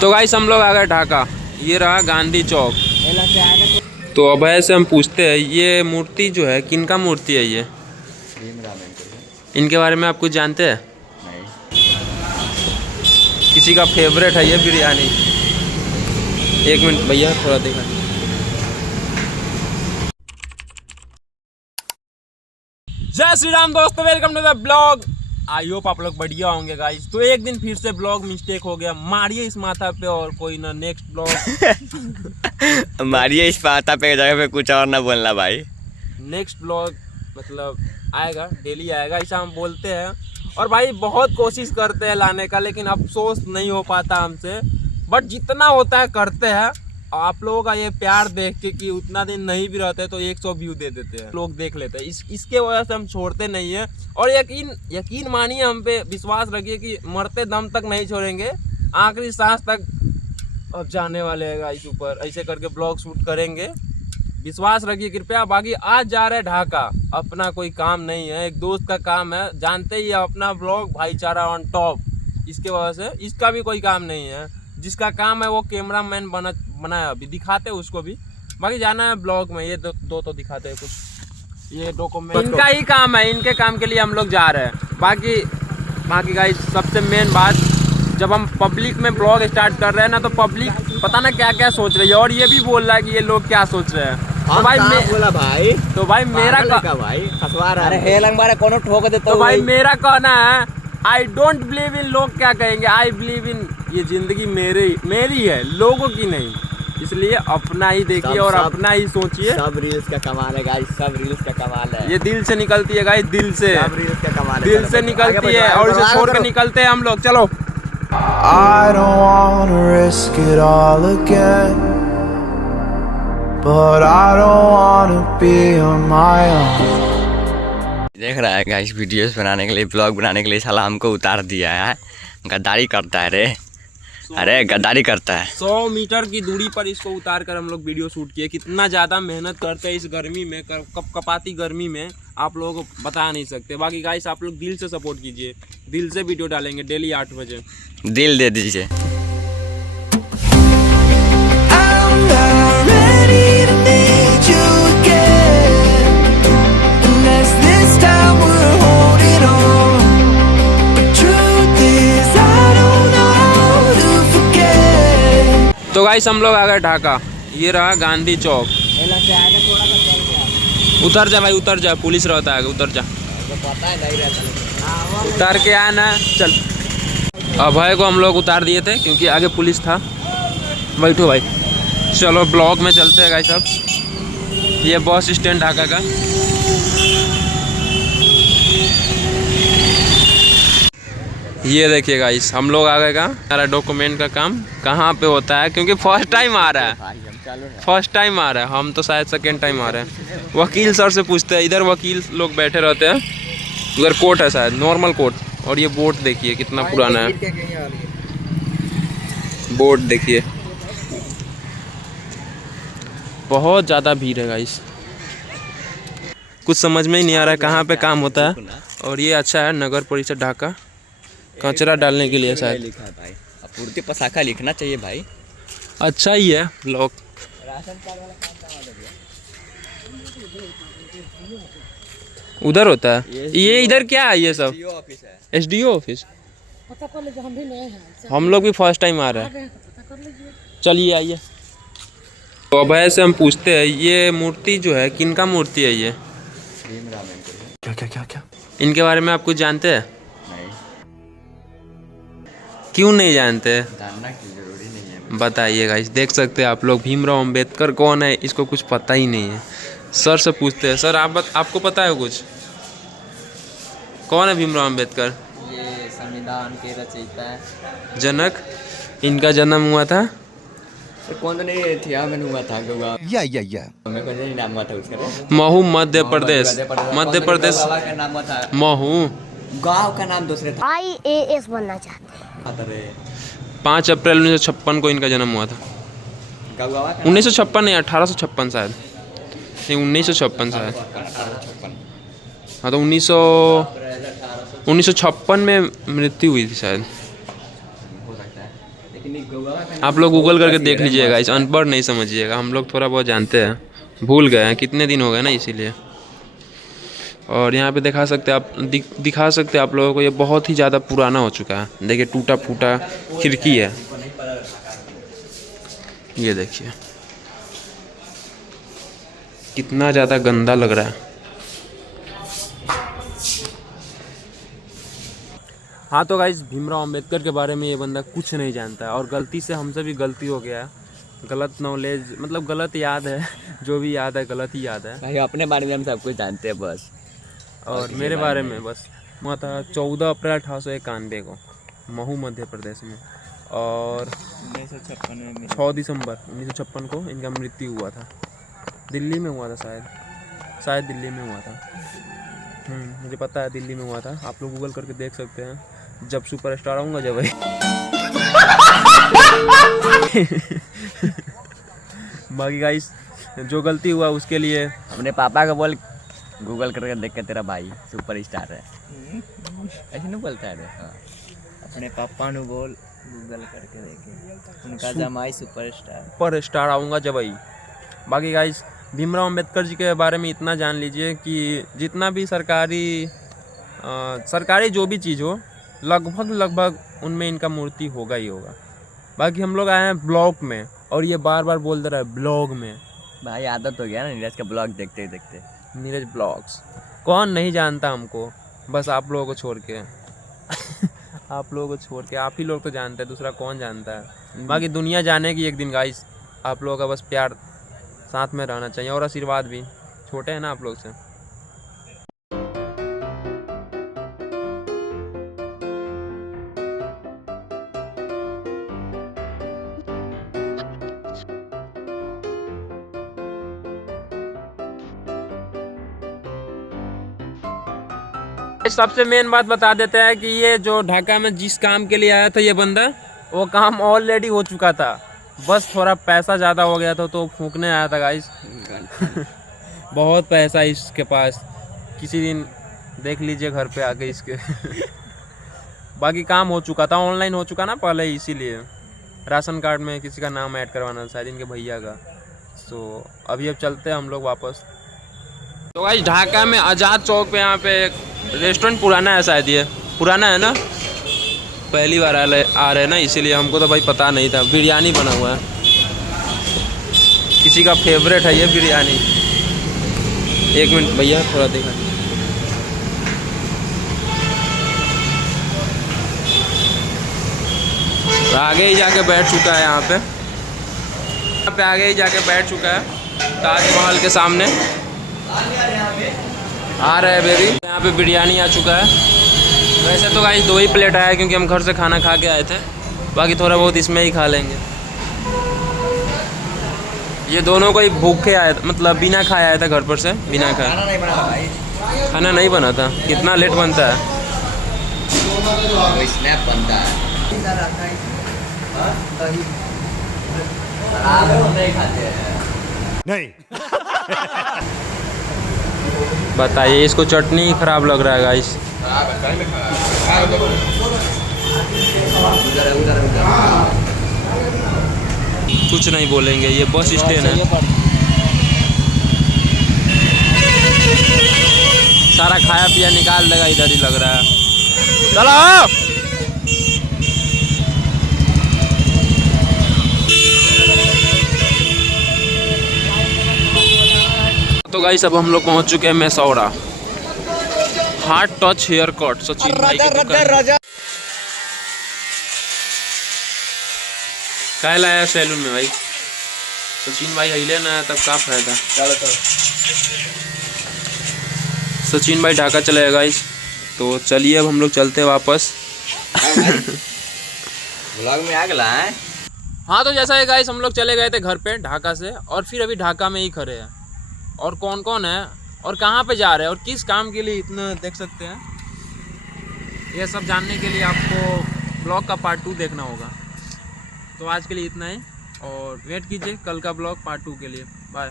तो गाइस हम लोग आ गए ढाका। ये रहा गांधी चौक। तो अभय से हम पूछते हैं ये मूर्ति जो है किनका मूर्ति है ये? इनके बारे में आप कुछ जानते हैं? नहीं। किसी का फेवरेट है ये बिरयानी। एक मिनट भैया थोड़ा देखा। जय श्री राम दोस्तों, welcome to the blog. I hope आप लोग बढ़िया होंगे गाइस। तो एक दिन फिर से ब्लॉग मिस्टेक हो गया, मारिए इस माथा पे और कोई ना नेक्स्ट ब्लॉग मारिए इस माथा पे जगह पे कुछ और ना बोलना भाई। नेक्स्ट ब्लॉग मतलब आएगा, डेली आएगा ऐसा हम बोलते हैं। और भाई बहुत कोशिश करते हैं लाने का, लेकिन अफसोस नहीं हो पाता हमसे। बट जितना होता है करते हैं। आप लोगों का ये प्यार देख के कि उतना दिन नहीं भी रहते तो 100 व्यू दे देते हैं, लोग देख लेते हैं। इसके वजह से हम छोड़ते नहीं है। और यकीन मानिए, हम पे विश्वास रखिए कि मरते दम तक नहीं छोड़ेंगे, आखिरी सांस तक अब जाने वाले हैं इस ऊपर। ऐसे करके ब्लॉग शूट करेंगे, विश्वास रखिए कृपया। बाकी आज जा रहे हैं ढाका, अपना कोई काम नहीं है, एक दोस्त का काम है। जानते ही अपना ब्लॉग भाईचारा ऑन टॉप, इसके वजह से इसका भी कोई काम नहीं है। जिसका काम है वो कैमरामैन बनाया, अभी दिखाते हैं उसको भी। बाकी जाना है ब्लॉग में। ये दो तो दिखाते हैं कुछ, ये डॉक्यूमेंट इनका ही काम है, इनके काम के लिए हम लोग जा रहे हैं। बाकी गाइस सबसे मेन बात, जब हम पब्लिक में ब्लॉग स्टार्ट कर रहे हैं ना, तो पब्लिक पता ना क्या क्या सोच रही है। और ये भी बोल रहा है कि ये लोग क्या सोच रहे हैं। तो भाई मेरा कहना है, आई डोंट बिलीव इन लोग क्या कहेंगे, आई बिलीव इन ये जिंदगी मेरी है, लोगों की नहीं। इसलिए अपना ही देखिए और अपना ही सोचिए। सब रील्स का कमाल है गाइस, सब रील्स का कमाल है। ये दिल से निकलती है गाइस, दिल से, सब रील्स का कमाल है, दिल से निकलती है। और इसे छोड़ के निकलते हैं हम लोग। चलो। I don't wanna risk it all again, but I don't wanna be on my own. देख रहा है गाइस, वीडियोस बनाने के लिए, ब्लॉग बनाने के लिए साला हमको उतार दिया है। गद्दारी करता है रे, अरे गद्दारी करता है। 100 मीटर की दूरी पर इसको उतार कर हम लोग वीडियो शूट किए। कितना ज़्यादा मेहनत करते हैं इस गर्मी में, कपाती गर्मी में, आप लोगों को बता नहीं सकते। बाकी गाइस आप लोग दिल से सपोर्ट कीजिए, दिल से वीडियो डालेंगे डेली 8 बजे। दिल दे दीजिए। तो गाइस हम लोग आ गए ढाका। ये रहा गांधी चौक। उतर जा भाई, उतर जा, पुलिस रहता है, उतर जा। उतार के आना। चल, अभय को हम लोग उतार दिए थे क्योंकि आगे पुलिस था। बैठो भाई, चलो ब्लॉक में चलते हैं गाइस। अब ये बस स्टैंड ढाका का। ये देखिए गाइस, हम लोग आ गए। का हमारा डॉक्यूमेंट का काम कहाँ पे होता है, क्योंकि फर्स्ट टाइम आ रहा है, फर्स्ट टाइम आ रहा है। हम तो शायद सेकेंड टाइम आ रहे हैं। वकील सर से पूछते हैं, इधर वकील लोग बैठे रहते हैं। उधर कोर्ट है शायद, नॉर्मल कोर्ट। और ये बोर्ड देखिए कितना पुराना है, बोर्ड देखिए। बहुत ज़्यादा भीड़ है गाइस, कुछ समझ में ही नहीं आ रहा है कहाँ पे काम होता है। और ये अच्छा है, नगर परिषद ढाका, कचरा डालने के लिए शायद लिखा है भाई। पूर्ति पसाखा लिखना चाहिए भाई। अच्छा ही है ब्लॉक। उधर होता है ये, इधर क्या है ये सब? SDO office. हम लोग भी फर्स्ट टाइम आ रहे हैं। चलिए आइए। तो अभय से हम पूछते हैं ये मूर्ति जो है किनका मूर्ति है ये? क्या क्या क्या क्या? इनके बारे में आप कुछ जानते हैं? नहीं। क्यों नहीं जानते? जानना की जरूरी नहीं है। बताइए गाइस, देख सकते हैं आप लोग, भीमराव अंबेडकर कौन है इसको कुछ पता ही नहीं है। सर से पूछते हैं, सर आपको पता है कुछ, कौन है भीमराव अंबेडकर? ये संविधान के रचयिता है, जनक। इनका जन्म हुआ था कौन तो नहीं थिया में हुआ था गोगा या हमें को नहीं नाम हुआ था उसका। महू, मध्य प्रदेश। मध्य प्रदेश का नाम था महू। गांव का नाम दूसरे था। IAS बनना चाहते हैं। 5 अप्रैल 1956 को इनका जन्म हुआ था। 1956 नहीं, 1856 शायद, नहीं 1956 शायद। हाँ तो 1956 में मृत्यु हुई थी शायद। हो सकता है, लेकिन आप लोग गूगल करके देख लीजिएगा, इस अनपढ़ नहीं समझिएगा, हम लोग थोड़ा बहुत जानते हैं, भूल गए हैं, कितने दिन हो गए ना इसीलिए। और यहाँ पे दिखा सकते हैं आप, दिखा सकते हैं आप लोगों को, ये बहुत ही ज़्यादा पुराना हो चुका है। देखिए टूटा फूटा खिड़की है, ये देखिए कितना ज़्यादा गंदा लग रहा है। हाँ तो गाइस, भीमराव अंबेडकर के बारे में ये बंदा कुछ नहीं जानता है, और गलती से हमसे भी गलती हो गया है, गलत नॉलेज, मतलब गलत याद है, जो भी याद है गलत ही याद है। भाई अपने बारे में हम सब कुछ जानते हैं बस, और मेरे बारे में बस हुआ था 14 अप्रैल 1891 को महू मध्य प्रदेश में, और 6 दिसंबर 1956 को इनका मृत्यु हुआ था। दिल्ली में हुआ था, शायद दिल्ली में हुआ था। मुझे पता है दिल्ली में हुआ था, आप लोग गूगल करके देख सकते हैं। जब सुपरस्टार आऊँगा जब बाकी गाइस जो गलती हुआ उसके लिए अपने पापा को बोल गूगल करके देख के तेरा भाई सुपर स्टार है, ऐसे नहीं बोलता है। अपने पापा नु बोल गूगल करके देखे, उनका जमाई सुपरस्टार आऊँगा जब आई। बाकी गाइस भीमराव अंबेडकर जी के बारे में इतना जान लीजिए कि जितना भी सरकारी जो भी चीज़ हो, लगभग उनमें इनका मूर्ति होगा ही होगा। बाकी हम लोग आए हैं ब्लॉग में, और ये बार बार बोल दे रहा है ब्लॉग में। भाई आदत हो गया ना नीरज का ब्लॉग देखते ही देखते। नीरज ब्लॉग्स कौन नहीं जानता हमको, बस आप लोगों को छोड़ के आप लोगों को छोड़ के आप ही लोग तो जानते हैं, दूसरा कौन जानता है। बाकी दुनिया जानेगी एक दिन गाइस, आप लोगों का बस प्यार साथ में रहना चाहिए, और आशीर्वाद भी, छोटे हैं ना आप लोग से। सबसे मेन बात बता देते हैं कि ये जो ढाका में जिस काम के लिए आया था ये बंदा, वो काम ऑलरेडी हो चुका था, बस थोड़ा पैसा ज़्यादा हो गया था तो फूंकने आया था गाइस। बहुत पैसा इसके पास, किसी दिन देख लीजिए घर पे आके इसके। बाकी काम हो चुका था, ऑनलाइन हो चुका ना पहले, इसीलिए राशन कार्ड में किसी का नाम ऐड करवाना था शायद, इनके भैया का। तो अभी अब चलते हैं हम लोग वापस। तो गाइस ढाका में आज़ाद चौक पे यहाँ पे एक रेस्टोरेंट, पुराना है शायद, ये पुराना है ना, पहली बार आ रहे हैं ना, इसीलिए हमको तो भाई पता नहीं था। बिरयानी बना हुआ है, किसी का फेवरेट है ये बिरयानी। एक मिनट भैया थोड़ा देखा, आगे ही जाके बैठ चुका है यहाँ पे आगे ही जाके बैठ चुका है ताजमहल के सामने। आ रहा है बेबी, यहाँ पे बिरयानी आ चुका है। वैसे तो गाइस 2 ही प्लेट आया क्योंकि हम घर से खाना खा के आए थे, बाकी थोड़ा बहुत इसमें ही खा लेंगे। ये दोनों को ही भूखे आया था, मतलब बिना खाए आया था घर पर से, बिना खाए। खाना नहीं बना था, कितना लेट बनता है। स्नैप बनता है नहीं। बताइए, इसको चटनी खराब लग रहा है गाइस। कुछ नहीं बोलेंगे, ये बस स्टैंड है। सारा खाया पिया निकाल देगा, इधर ही लग रहा है। चलो तो गाइस अब हम लोग पहुंच चुके हैं Maisaura. Heart touch hair cut, Sachin भाई की दुकान। क्या लाया सैलून में भाई? सचिन भाई हिले ना तब का फायदा। सचिन भाई ढाका चले गए गाइस, तो चलिए अब हम लोग चलते हैं वापस। ब्लॉग में आ गया है। हाँ तो जैसा है गाइस, हम लोग चले गए थे घर पे ढाका से, और फिर अभी ढाका में ही खड़े हैं। और कौन कौन है और कहाँ पे जा रहे हैं और किस काम के लिए, इतना देख सकते हैं। ये सब जानने के लिए आपको ब्लॉग का पार्ट 2 देखना होगा। तो आज के लिए इतना ही, और वेट कीजिए कल का ब्लॉग पार्ट 2 के लिए। बाय।